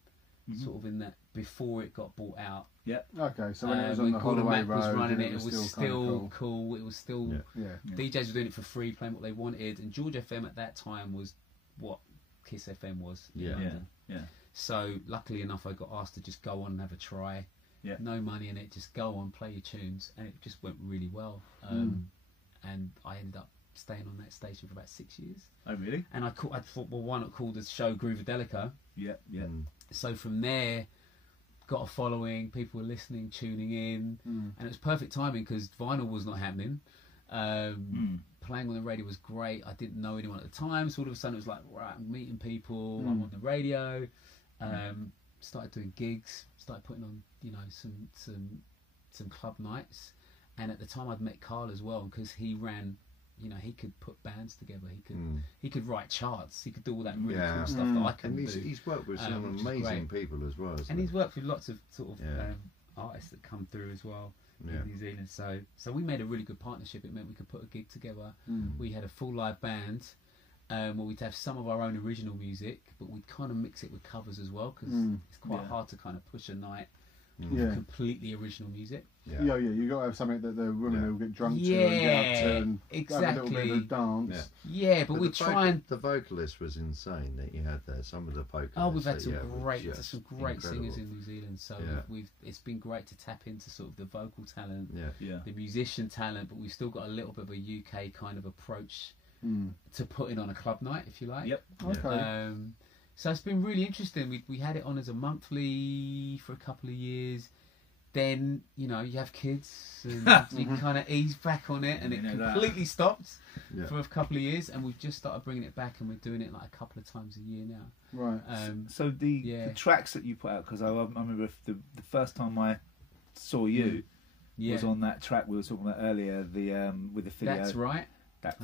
sort of in that, before it got bought out. Yeah. Okay, so when it was on the Gordon Holloway Mack Road, was running it, it was still cool. It was still, DJs were doing it for free, playing what they wanted. And George FM at that time was what Kiss FM was. Yeah. So luckily enough, I got asked to just go on and have a try. Yeah. No money in it, just go on, play your tunes, and it just went really well. And I ended up staying on that station for about 6 years. Oh, really? And I thought, well, why not call the show Groovadelica? Yeah. So from there, got a following. People were listening, tuning in, and it was perfect timing because vinyl was not happening. Playing on the radio was great. I didn't know anyone at the time, so all of a sudden it was like, right, I'm meeting people. I'm on the radio. Started doing gigs. Started putting on, some club nights. And at the time, I'd met Carl as well, because he ran. He could put bands together. He could write charts. He could do all that really cool stuff that I couldn't do. He's worked with some amazing people as well. And he's worked with lots of sort of artists that come through as well in New Zealand. So we made a really good partnership. It meant we could put a gig together. We had a full live band. Where we'd have some of our own original music, but we'd kind of mix it with covers as well, because it's quite hard to kind of push a night with completely original music. Yeah. You got to have something that the women will get drunk to and get up to and have a little bit of dance. Yeah, but we try and... The vocalist was insane that you had there. Some of the vocalists. Oh, we've had some great incredible singers in New Zealand. So it's been great to tap into sort of the vocal talent, the musician talent, but we've still got a little bit of a UK kind of approach to putting on a club night, if you like. Yep. Okay. So it's been really interesting. We had it on as a monthly for a couple of years. Then you have kids, and you kind of ease back on it, and it completely stopped for a couple of years. And we've just started bringing it back, and we're doing it like a couple of times a year now. Right. So the tracks that you put out, because I remember the first time I saw you was on that track we were talking about earlier, the with the video. That's right.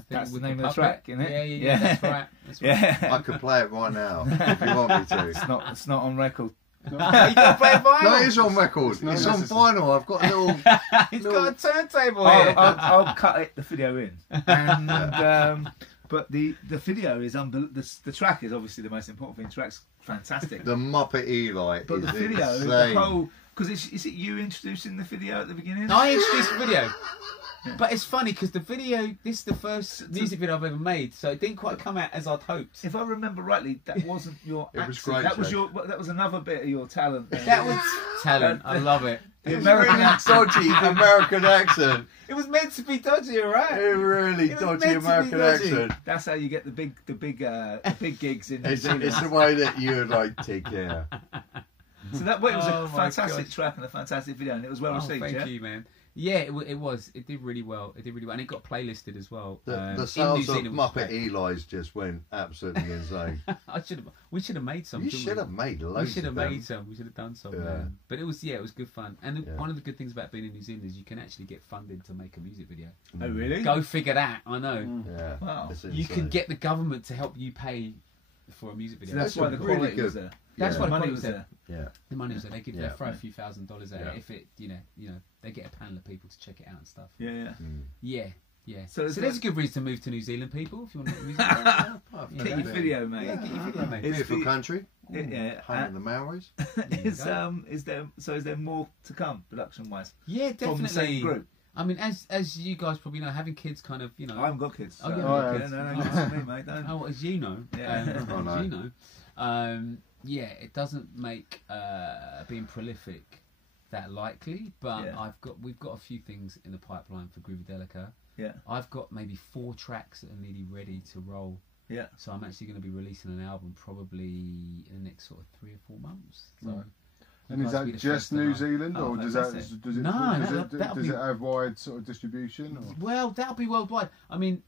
That's the name of the track, isn't it? Yeah. That's right. Yeah. I could play it right now if you want me to. It's not on record. You can play vinyl. No, it is on record. It's on vinyl. I've got a little. He's got a turntable here. I'll cut the video in. And, but the video is the track is obviously the most important thing. The track's fantastic. The Muppet Eli. But is the video, insane. the whole. Because is it you introducing the video at the beginning? I introduced the video. But it's funny because the video, this is the first music video I've ever made, so it didn't quite come out as I'd hoped. If I remember rightly, that wasn't your It was accent. great, That was another bit of your talent. That was talent. I love it. The American accent. Dodgy American accent. It was meant to be dodgy, alright? A really dodgy American accent. That's how you get the big gigs in New Zealand. It's the way that you would like take care. So that way it was a fantastic track and a fantastic video, and it was well received. Thank you, man. Yeah, it was. It did really well. And it got playlisted as well. The sales of Muppet Eli's just went absolutely insane. We should have made some. You should have made loads. We should have made some. We should have done some. Yeah. But it was good fun. And one of the good things about being in New Zealand is you can actually get funded to make a music video. Oh, really? Go figure that. I know. Yeah. Wow. You can get the government to help you pay for a music video. So that's why the quality good. was there. That's why the money money was there. Yeah. The money was there. They throw a few $1,000s at it if it, they get a panel of people to check it out and stuff. Yeah. So there's a good reason to move to New Zealand, people. If you want to music video. Get your video, mate. Yeah, get your video, mate. Beautiful country. Yeah. Home of the Maoris. Is there more to come production wise? Yeah, definitely. From the same group. I mean, as you guys probably know, having kids kind of, I haven't got kids. Oh, no, me, mate. Don't. Oh, as you know. Yeah. As you know. It doesn't make being prolific that likely, but we've got a few things in the pipeline for Groovadelica. Yeah. I've got maybe 4 tracks that are nearly ready to roll. Yeah. So I'm actually going to be releasing an album probably in the next sort of 3 or 4 months. So And is that just New Zealand, or does it have wide sort of distribution? Or? Well, that'll be worldwide. I mean,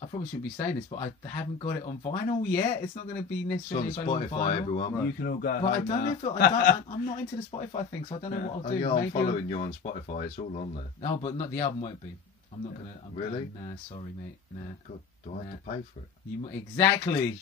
I probably shouldn't be saying this, but I haven't got it on vinyl yet. It's not going to be necessarily it's on Spotify, everyone. Right. You can all go. But I don't know if I'm not into the Spotify thing, so I don't know what I'll do. Yeah, I'm following you on Spotify. It's all on there. No, but not the album won't be. I'm not gonna. Really? Nah, sorry, mate. Nah. God, do I have to pay for it? Exactly.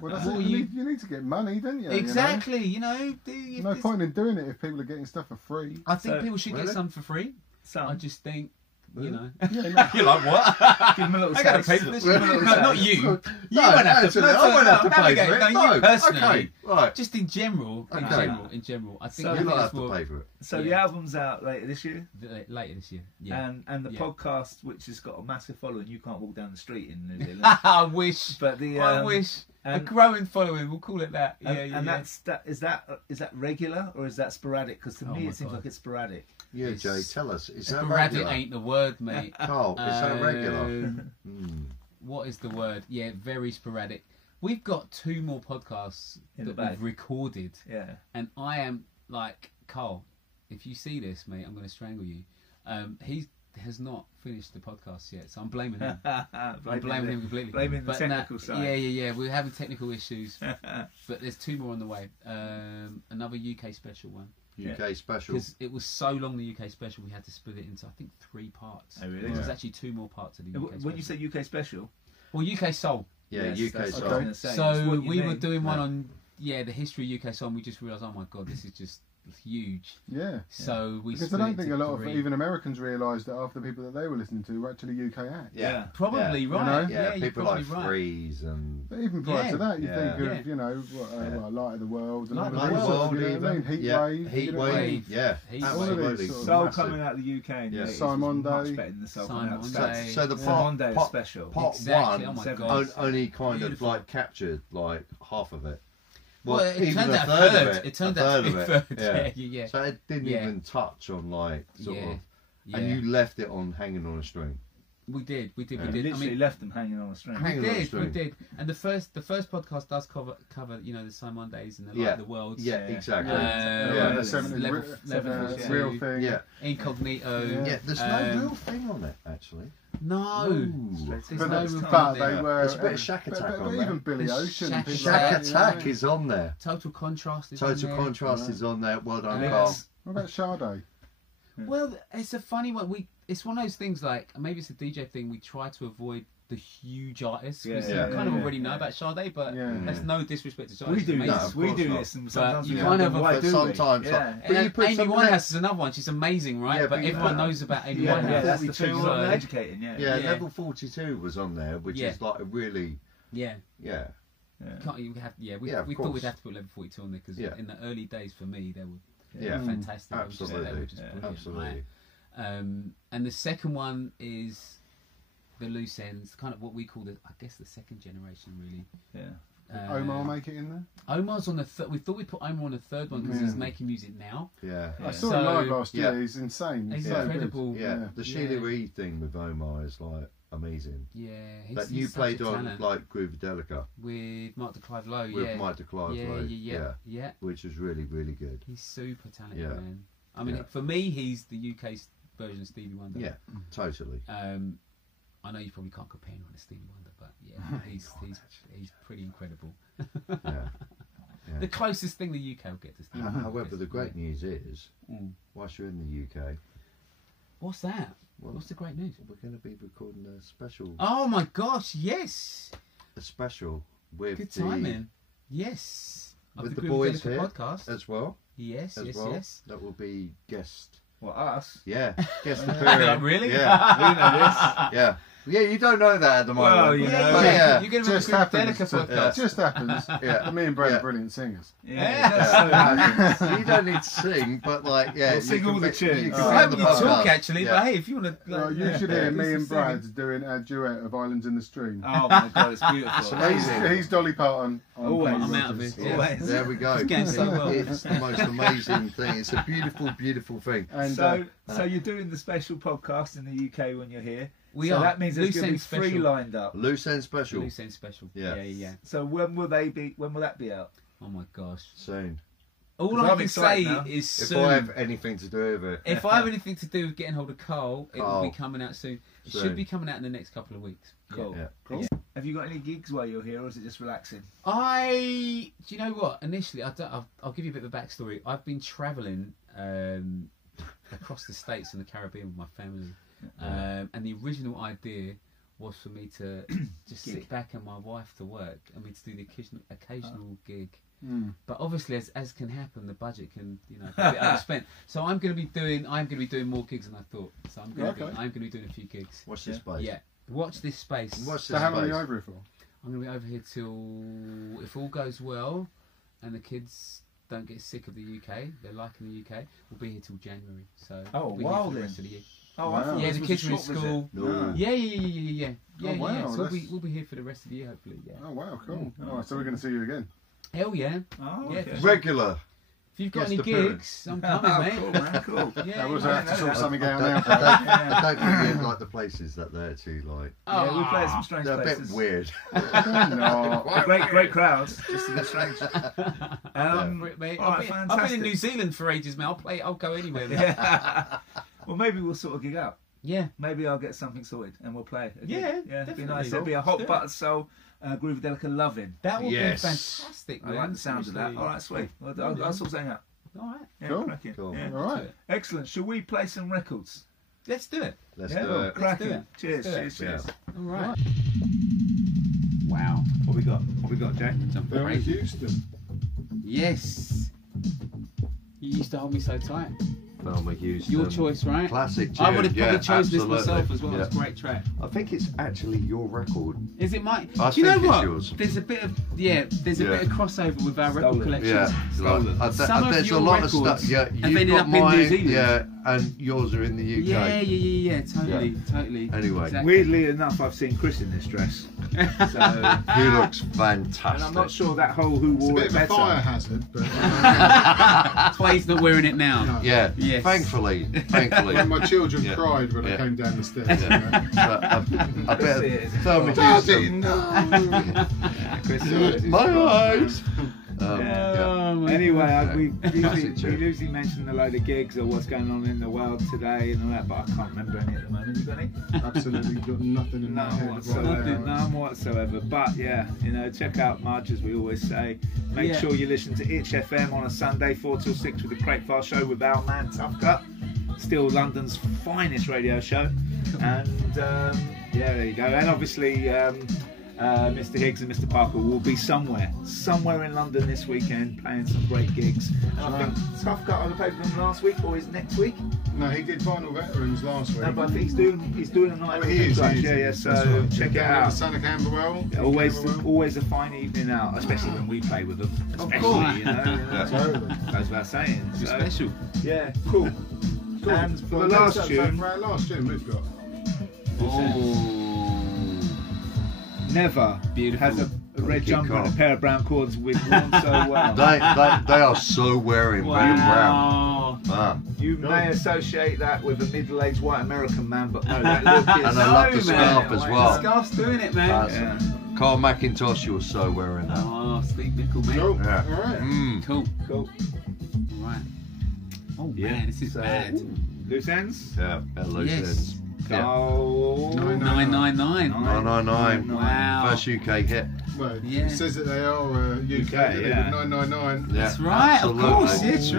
Well, that's it. You need to get money, don't you? Exactly. No point in doing it if people are getting stuff for free. I think people should get some for free. I just think. You're like, what? Give him a little I got to pay for this. No, not you. You no, won't have to. I won't have to pay for it. No, you personally. Okay, right. Just in general. In general. I think you don't have to pay for it. So the album's out later this year. Later this year. Yeah. And the podcast, which has got a massive following, you can't walk down the street in New Zealand. I wish. But I wish. A growing following, we'll call it that. Is that regular or is that sporadic? Because to me it seems like it's sporadic. Yeah, Jay, tell us. Is that sporadic regular? Ain't the word, mate. Carl, is that regular? What is the word? Yeah, very sporadic. We've got 2 more podcasts that we've recorded. Yeah. And I am like, Carl, if you see this, mate, I'm going to strangle you. He has not finished the podcast yet, so I'm blaming him. I'm blaming him completely. Blaming the technical side. Yeah. We're having technical issues, but there's 2 more on the way. Another UK special one. UK special. Because it was so long, the UK special, we had to split it into, I think, 3 parts. Oh, really? There's actually 2 more parts of the UK special. When you say UK special? Well, UK Soul. Yeah, yes, UK Soul. Okay. So we were doing one on, the history of UK Soul, and we just realised, oh my God, this is just huge. Yeah. So we because I don't think a lot of even Americans realised that half the people that they were listening to were actually UK acts. Yeah. Probably right. Yeah, people like Freeze and. But even prior to that, you think of Light of the World and Light all of the World, even Heat Wave. Yeah, absolutely. Soul coming out of the UK. Yeah. Simon Day. Much better than the Soul coming out of the States. So the part special. Part 1 only kind of like captured like half of it. Well, it turned out a third. It turned out to be a third. Yeah. So it didn't even touch on like sort of, and you left it on hanging on a string. We did. Literally left them hanging on a string. We did. And the first podcast does cover the Simon Days and the Light of the World. Yeah, exactly. Real thing. Yeah. Incognito. Yeah, there's no real thing on it actually. No. But they were. There's a bit of Shack Attack on there. Even Billy Ocean. Shack Attack is on there. Total Contrast is on there. Total Contrast is on there. Well done, Carl. What about Sade? Well, it's a funny one. It's one of those things like, maybe it's a DJ thing, we try to avoid the huge artists. We kind of already know about Sade, but that's no disrespect to Sade. We do this, and sometimes you kind of avoid sometimes. But you put Amy Winehouse is another one. She's amazing, right? Yeah, but everyone knows about Amy Winehouse. That's the thing. Educating, Level 42 was on there, which is like a really we thought we'd have to put Level 42 on there because in the early days for me they were fantastic. Absolutely. And the second one is the loose ends, kind of what we call the second generation, really. Yeah. Omar make it in there? Omar's on the third. We thought we'd put Omar on the third one because he's making music now. Yeah. I saw him live last year. He's insane. He's incredible. Yeah. The Sheila Reid thing with Omar is like amazing. Yeah. That you played on like Groovadelica with Mark de Clive Lowe. With Mark de Clive Lowe. Yeah. Which was really, really good. He's super talented, man. I mean, for me, he's the UK version of Stevie Wonder. Yeah, totally. I know you probably can't compare him with Stevie Wonder, but he's pretty incredible. The closest thing the UK will get to Stevie Wonder. However, the great news is, whilst you're in the UK, what's that? What's the great news? We're going to be recording a special. Oh my gosh! Yes. A special with good timing. Yes. With the boys here podcast as well. Yes. That will be guest. What, us? Yeah, guest appearance. Really? Yeah, we know this. Yeah. Yeah, you don't know that at the moment. Well, you know. You're going to just happens. It just happens. Yeah. Me and Brad are brilliant singers. Yeah. You don't need to sing, but like, we'll sing all the tunes. I hope you talk actually, but hey, if you want to. Well, you should hear me and Brad doing a duet of Islands in the Stream. Oh my God, it's beautiful. It's amazing. He's Dolly Parton. Always. I'm out of it. Always. There we go. It's getting so well. It's the most amazing thing. It's a beautiful, beautiful thing. And so you're doing the special podcast in the UK when you're here. So that means there's going to be 3 lined up. Loose End Special. Yeah. So when will that be out? Oh my gosh. Soon. All I can say is soon. If I have anything to do with it. If I have anything to do with getting hold of Carl, it will be coming out soon. It should be coming out in the next couple of weeks. Cool. Yeah. Cool. Yeah. Have you got any gigs while you're here, or is it just relaxing? Do you know what? Initially, I'll give you a bit of a backstory. I've been travelling across the States and the Caribbean with my family. And the original idea was for me to just sit back and my wife to work and me to do the occasional gig. But obviously, as can happen, the budget can be a bit overspent. So I'm going to be doing more gigs than I thought. So I'm going to be doing a few gigs. Watch this space. Yeah, watch this space. So how long are you over here for? I'm going to be over here till, if all goes well, and the kids don't get sick of the UK, they're liking the UK, we'll be here till January. So we'll be here for the rest of the year. Oh, wow. Yeah, the kids are in school. No. Yeah. Wow, So we'll be here for the rest of the year, hopefully. Yeah. Oh wow, cool. So we're going to see you again. Hell yeah. Oh, yeah. okay. Regular. If you've got any gigs, I'm coming, mate. Cool, man. Cool. Yeah, we'll have to sort something out now. I don't think you like the places that they're too like. Yeah, we play at some strange they're places. a bit weird. No, great crowds. Just a bit strange. Mate, Right, I've been in New Zealand for ages, mate. I'll go anywhere. Mate. Yeah. Well, maybe we'll sort of gig out. Yeah. Maybe I'll get something sorted and we'll play. Yeah, it'd be definitely. nice. It'll be a hot buttered soul, Groovadelica loving. That would be fantastic, I man. like the sound of that. All right, sweet. Well, I'll sort something out. All right. Yeah, Cool. cracking. Cool. Yeah. All right. Excellent. Shall we play some records? Let's do it. Let's do it. Cracking. Cheers. Let's do it. Cheers. All right. Wow. What we got, Jack? Something Very crazy. Houston. Yes. You used to hold me so tight. Thelma Houston. Your choice, right? Classic tune. I would have probably chosen absolutely. this myself as well. Yeah. It's a great track. I think it's actually your record. Is it mine? I Do you know think it's what? yours. There's a bit of there's a bit of crossover with our record collection. Yeah, Some of there's your a lot of records stuff. Yeah, have you've ended got up in New mine. Zealand. Yeah, and yours are in the UK. Yeah. Totally. Anyway. Exactly. Weirdly enough, I've seen Chris in this dress. So, He looks fantastic. and I'm not sure that whole who It's a wore bit it of a better. fire hazard, but That's why he's not wearing it now. No. Yeah, Yes. thankfully. when my children Yeah. cried when I Yeah. came down the stairs. I bet Thelma Daddy, Houston. no. Chris, My eyes. Oh, my Anyway, we Classic tune. usually mention a load of gigs or what's going on in the world today and all that, but I can't remember any at the moment. You got any? Absolutely got nothing in my head. None whatsoever. But yeah, check out Marge, as we always say. Make sure you listen to Itch FM on a Sunday, 4 till 6 with the Crate File Show with our man Tough Cut. Still London's finest radio show. And there you go. And obviously Mr. Higgs and Mr. Parker will be somewhere in London this weekend playing some great gigs. And I think Tough Cut either played with them last week or is next week. No, he did Vinyl Veterans last week. No, but I think he's doing a night. He is. Yeah. So check it out. Son of Camberwell. Yeah, always a fine evening out, especially when we play with them. Especially, Totally. goes without saying. You're special. Yeah, cool. And for the last tune, for our last tune we've got. Never Beautiful. has a red keep jumper and a calm. pair of brown cords with worn so well. They are so wearing red and brown. Wow. You may associate that with a middle-aged white American man, but no, that look is And I love the scarf as The well. scarf's doing it, man. Yeah. Carl McIntosh, you were so wearing that. Oh, Steve Nickel, mate. Cool. Yeah. All right. Cool. Cool. All right. Oh Yeah. man, this is So, bad. Loose ends. Yeah, at loose Yes. ends. Yeah. Oh, 999. 999. Wow. First UK hit. Well, Yeah. it says that they are UK, yeah. 999. Yeah, That's right, absolutely. of course. Yeah,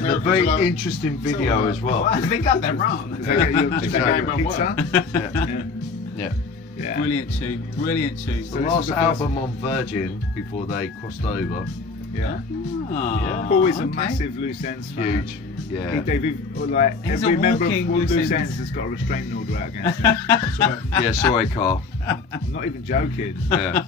true. A very interesting video as well. I think I got that wrong. Is that your Exactly. pizza? Yeah. Yeah. Brilliant tune. The last album on Virgin before they crossed over. Yeah. Ah, Paul is a okay. massive loose ends fan. Huge. Yeah. He's Every a member of walking loose loose ends ends. has got a restraining order out against him. That's right. Yeah, sorry, Carl. I'm not even joking. Yeah.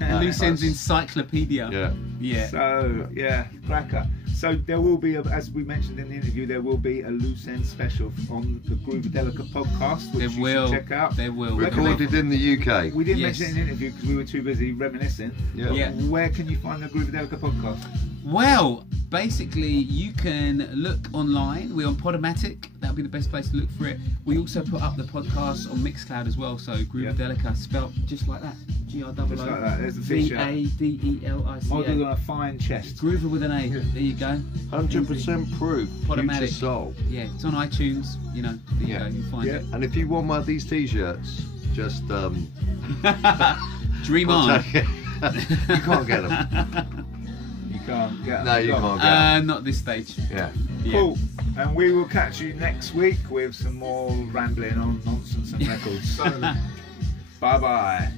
No. Loose ends encyclopedia. Yeah. Yeah. So yeah, cracker. So there will be, as we mentioned in the interview, there will be a loose end special on the Groovadelica podcast, which you should check out. There will. Recorded in the UK. We didn't Yes. mention it in the interview because we were too busy reminiscing. Yeah. Where can you find the Groovadelica podcast? Well, basically, you can look online. We're on Podomatic. That'll be the best place to look for it. We also put up the podcast on Mixcloud as well. So Groovadelica, spelt just like that. G-R-O-O-V-A-D-E-L-I-C-A. Like that. There's the t-shirt. Modelled on a fine chest. Groover with an A. Yeah. There you go. 100% proof. Future soul. Yeah, it's on iTunes. You know, there you go. You'll find it. And if you want one of these t-shirts, just dream on. You can't get them. You can't get them. No, you can't get them. Not at this stage. Yeah. Cool. And we will catch you next week with some more rambling on nonsense and records. Bye bye.